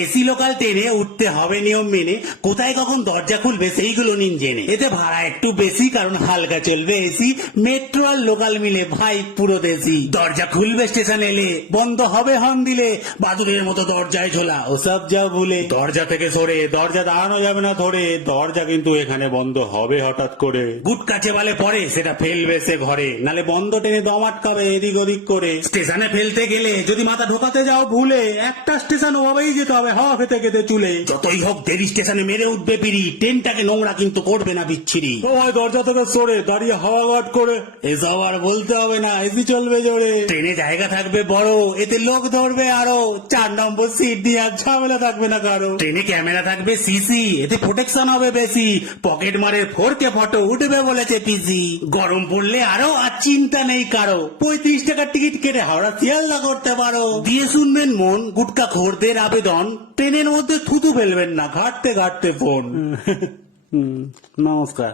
AC local ট্রেনে উঠতে হবে নিয়ম মেনে, কোথায় কখন দরজা খুলবে সেইগুলো নিন জেনে। এতে ভাড়া একটু বেশি, কারণ হালকা চলবে এসি। মেট্রো আর লোকাল মিলে ভাই পুরো দেশি। দরজা খুলবে স্টেশন এলে, বন্ধ হবে হর্ন দিলে, বাদুড়ের মতো দরজায় ঝোলা ওসব যা ভুলে। দরজা থেকে সরে, দরজা দাঁড়ানো যাবে না ধরে, দরজা কিন্তু এখানে বন্ধ হবে হঠাৎ করে। গুটকা চেবালে পরে সেটা ফেলবে সে ঘরে, নালে বন্ধ টেনে দম আটকাবে এদিক ওদিক করে। স্টেশনে ফেলতে গেলে যদি মাথা ঢোকাতে যাও ভুলে, একটা স্টেশন ওভাবেই যেতে হবে হাওয়া খেতে খেতে চুলে। যতই হোক দেরি স্টেশনে মেরে উঠবে পিড়ি, ট্রেনটাকে নোংরা কিন্তু করবে না বিচ্ছিরি। দরজা থেকে সরে দাঁড়িয়ে হাওয়া গাট করে, এসব আর বলতে হবে না, এসি চলবে জোরে। ট্রেনে জায়গা থাকবে বড়, এতে লোক ধরবে আরো, 4 নম্বর সিট দিয়ে আর ঝামেলা থাকবে না কারো। ট্রেনে ক্যামেরা থাকবে সিসি, এতে প্রোটেকশন হবে বেশি, পকেট মারের 4K ফটো উঠবে বলেছে পিসি। গরম পড়লে আরো আর চিন্তা নেই কারো, 35 টাকার টিকিট কেটে হাওড়া শিয়ালদা করতে পারো। দিয়ে শুনবেন মন গুটকা খোরদের আবেদন, ট্রেনের মধ্যে থুতু ফেলবেন না ঘাটতে ঘাটতে ফোন। নমস্কার।